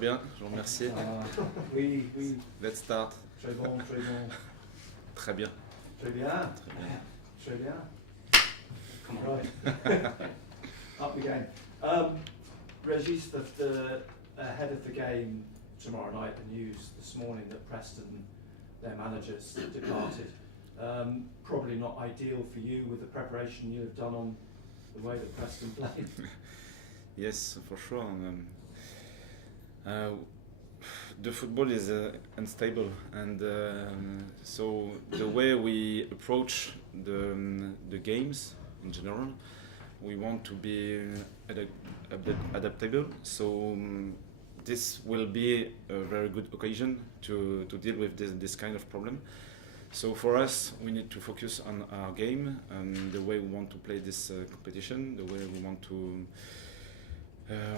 Bien, je vous remercie. Oui, oui, Let's start. très bon, très bon. Très bien. Très bien, Très bien. très bien. Right. Up the game. Régis, ahead of the game tomorrow night, the news this morning that Preston, their managers, departed. Probably not ideal for you with the preparation you have done on the way that Preston played. Yes, for sure. The football is unstable, and so the way we approach the games in general, we want to be adaptable. So this will be a very good occasion to deal with this kind of problem. So for us, we need to focus on our game and the way we want to play this competition, the way we want to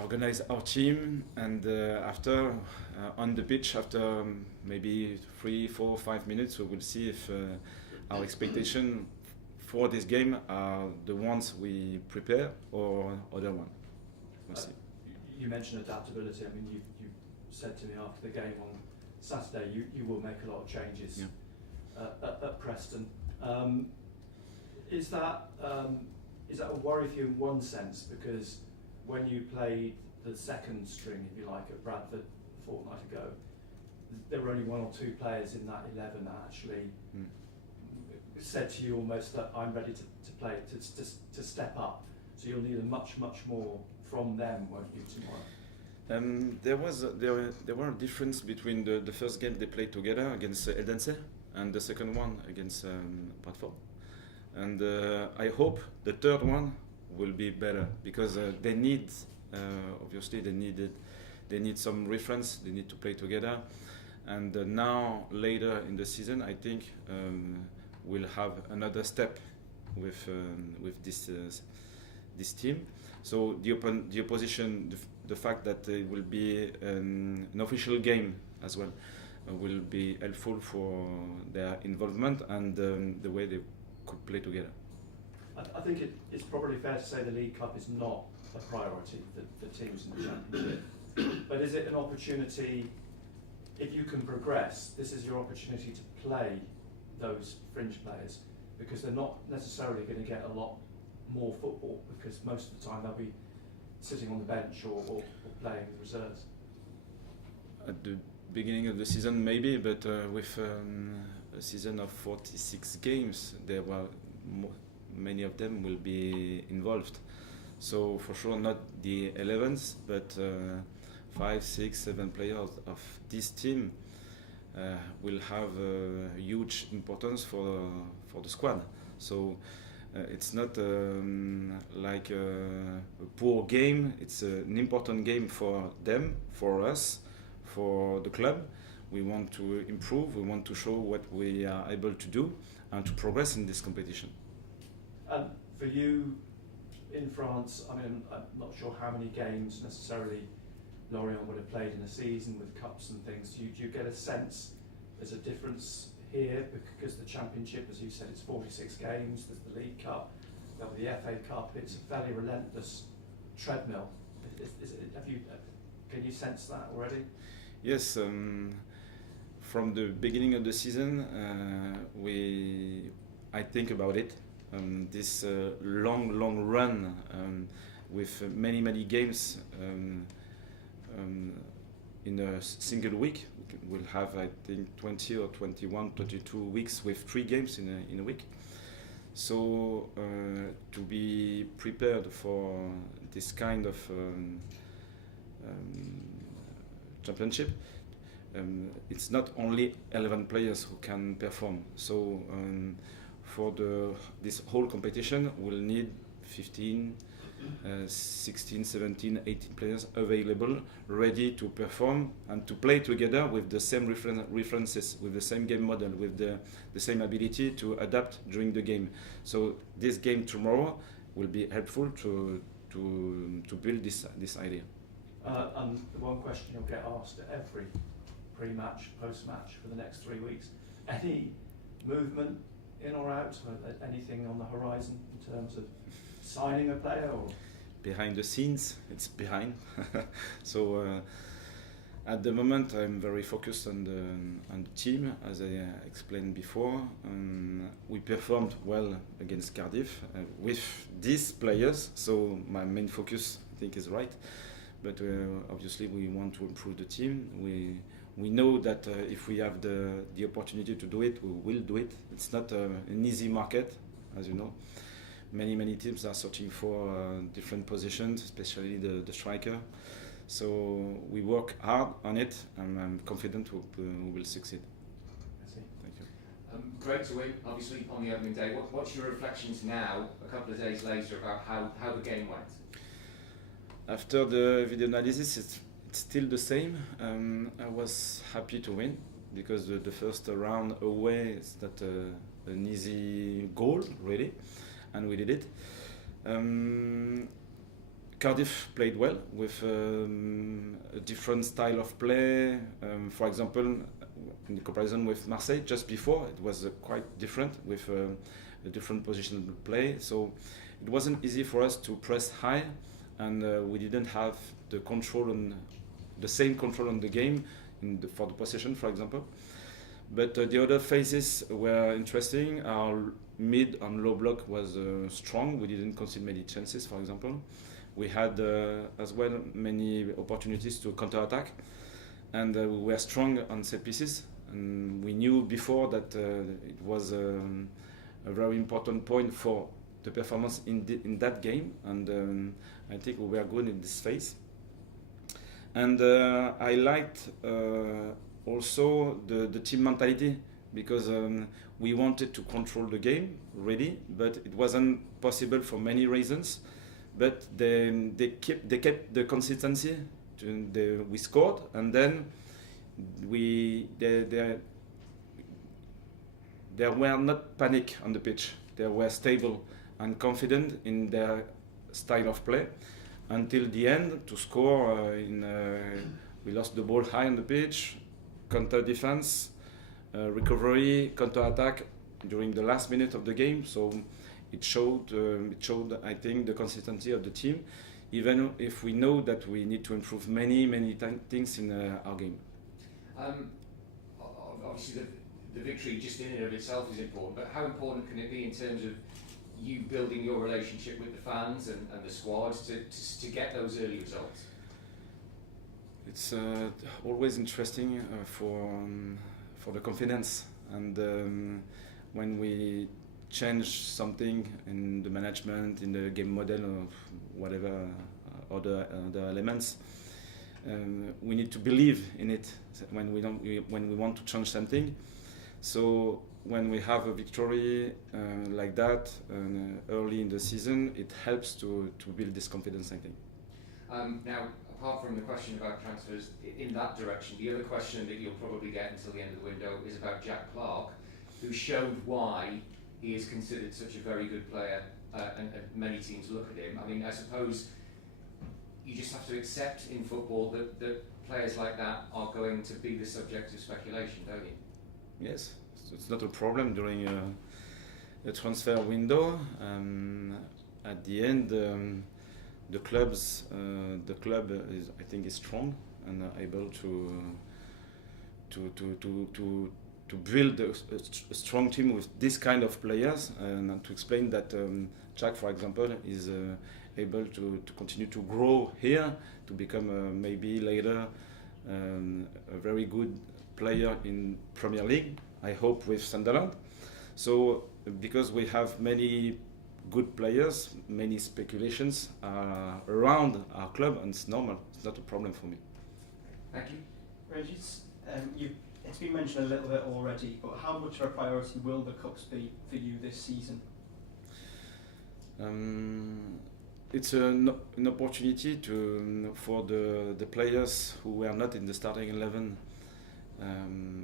organize our team, and after on the pitch, after maybe 3, 4, 5 minutes, we will see if our expectation for this game are the ones we prepare or other one. We'll see. You mentioned adaptability. I mean, you said to me after the game on Saturday, you will make a lot of changes. Yeah. At Preston. Is that a worry for you in one sense? Because when you played the second string, if you like, at Bradford a fortnight ago, there were only 1 or 2 players in that 11 that actually said to you almost that I'm ready to play, to step up. So you'll need a much more from them, won't you, tomorrow? There were a difference between the first game they played together against Eldense and the second one against Bradford. And I hope the third one will be better, because they need, obviously they need some reference, they need to play together. And now later in the season, I think we'll have another step with this team. So the opposition, the fact that it will be an official game as well, will be helpful for their involvement and the way they could play together. I think it's probably fair to say the League Cup is not a priority for teams in the Championship. But is it an opportunity, if you can progress, this is your opportunity to play those fringe players, because they're not necessarily going to get a lot more football, because most of the time they'll be sitting on the bench or playing the reserves. At the beginning of the season maybe, but with a season of 46 games, there were many of them will be involved. So for sure not the 11s, but 5, 6, 7 players of this team will have huge importance for the squad. So it's not like a poor game, it's an important game for them, for us, for the club. We want to improve, we want to show what we are able to do and to progress in this competition. For you in France, I mean, I'm not sure how many games necessarily Lorient would have played in a season with cups and things. Do you get a sense there's a difference here? Because the Championship, as you said, it's 46 games, there's the League Cup, there'll be the FA Cup, it's a fairly relentless treadmill. Can you sense that already? Yes, from the beginning of the season, I think about it. This long run with many games in a single week. We'll have, I think, 20 or 21, 22 weeks with 3 games in a week. So to be prepared for this kind of championship, it's not only 11 players who can perform. So for this whole competition, we'll need 15, 16, 17, 18 players available, ready to perform and to play together with the same references, with the same game model, with the same ability to adapt during the game. So this game tomorrow will be helpful to build this idea. And the one question you'll get asked at every pre-match, post-match for the next 3 weeks, any movement in or out, or anything on the horizon in terms of signing a player? Or behind the scenes, it's behind. So At the moment, I'm very focused on the team, as I explained before. We performed well against Cardiff with these players, so my main focus, I think, is right. But obviously, we want to improve the team. We know that if we have the opportunity to do it, we will do it. It's not an easy market, as you know. Many teams are searching for different positions, especially the striker. So we work hard on it, and I'm confident we will succeed. I see. Thank you. Great to win, obviously, on the opening day. What's your reflections now, a couple of days later, about how the game went? After the video analysis, it's still the same. I was happy to win because the first round away is not an easy goal, really, and we did it. Cardiff played well with a different style of play. For example, in comparison with Marseille, just before, it was quite different with a different position to play. So it wasn't easy for us to press high, and we didn't have the same control on the game for the possession, for example. But the other phases were interesting. Our mid and low block was strong. We didn't concede many chances, for example. We had as well many opportunities to counter-attack, and we were strong on set pieces. And we knew before that it was a very important point for the performance in that game, and I think we were good in this phase. And I liked also the team mentality, because we wanted to control the game really, but it wasn't possible for many reasons. But they kept the consistency. We scored, and then there were not panic on the pitch. They were stable and confident in their style of play until the end to score. We lost the ball high on the pitch, counter defense, recovery, counter attack during the last minute of the game. So it showed, I think, the consistency of the team, even if we know that we need to improve many things in our game. Obviously, the victory just in and of itself is important, but how important can it be in terms of you building your relationship with the fans and the squad to get those early results? It's always interesting for the confidence, and when we change something in the management, in the game model, or whatever other elements, we need to believe in it when we want to change something. So when we have a victory like that early in the season, it helps to build this confidence, I think. Now, apart from the question about transfers in that direction, the other question that you'll probably get until the end of the window is about Jack Clark, who showed why he is considered such a very good player, and many teams look at him. I mean, I suppose you just have to accept in football that players like that are going to be the subject of speculation, don't you? Yes, it's not a problem during a transfer window. At the end, the club is, I think, is strong and able to build a strong team with this kind of players, and to explain that Jack, for example, is able to continue to grow here, to become maybe later a very good player in Premier League, I hope, with Sunderland. So because we have many good players, many speculations around our club, and it's normal, it's not a problem for me. Thank you. Régis, it's been mentioned a little bit already, but how much of a priority will the Cups be for you this season? It's an opportunity for the players who were not in the starting 11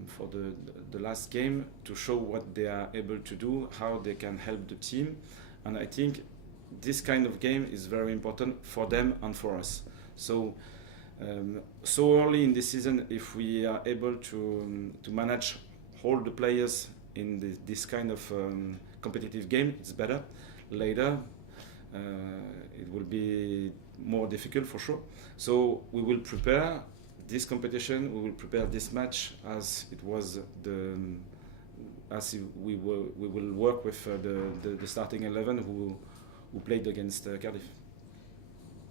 for the last game, to show what they are able to do, how they can help the team. And I think this kind of game is very important for them and for us. So so early in the season, if we are able to manage all the players in this kind of competitive game, it's better. Later, it will be more difficult for sure. So we will prepare this competition, we will prepare this match as it was as if we will work with the starting 11 who played against Cardiff.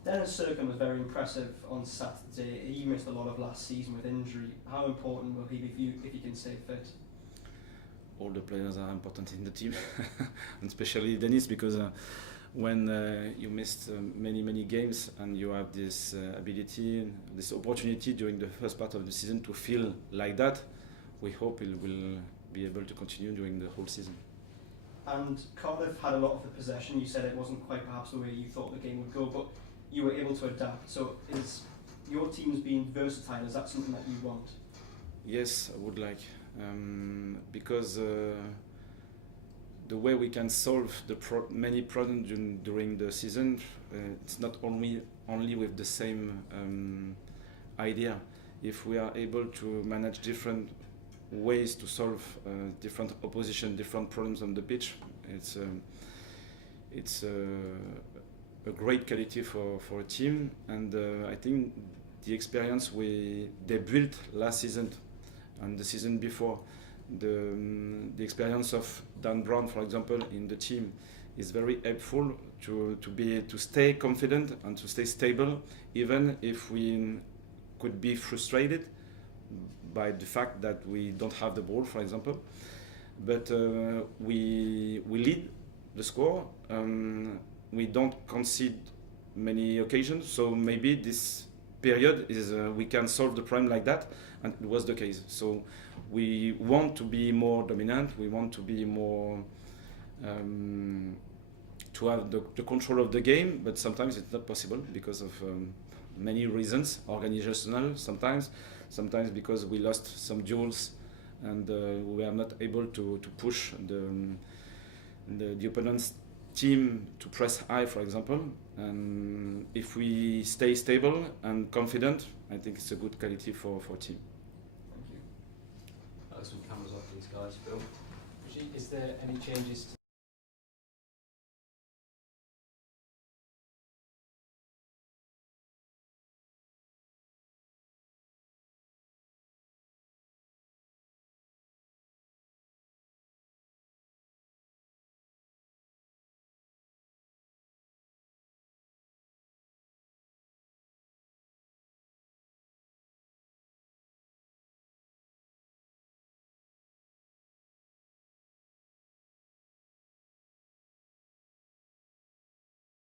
Dennis Serkin was very impressive on Saturday. He missed a lot of last season with injury. How important will he be for you if he can stay fit? All the players are important in the team, and especially Dennis, because when you missed many games and you have this ability, this opportunity during the first part of the season to feel like that, we hope he will be able to continue during the whole season. And Cardiff had a lot of the possession. You said it wasn't quite perhaps the way you thought the game would go, but you were able to adapt. So is your team's being versatile? Is that something that you want? Yes, I would like, because the way we can solve the many problems during the season, it's not only with the same idea. If we are able to manage different ways to solve different opposition, different problems on the pitch, it's a great quality for a team, and I think the experience they built last season and the season before, the experience of Dan Brown, for example, in the team is very helpful to stay confident and to stay stable, even if we could be frustrated by the fact that we don't have the ball, for example. But we lead the score. We don't concede many occasions, so maybe this period is we can solve the problem like that, and it was the case. So we want to be more dominant. We want to be more to have the control of the game, but sometimes it's not possible because of many reasons, organizational sometimes because we lost some duels and we are not able to push the opponent's team to press high, for example. And if we stay stable and confident, I think it's a good quality for a team. Thank you. Some cameras off these guys, Phil. Is there any changes to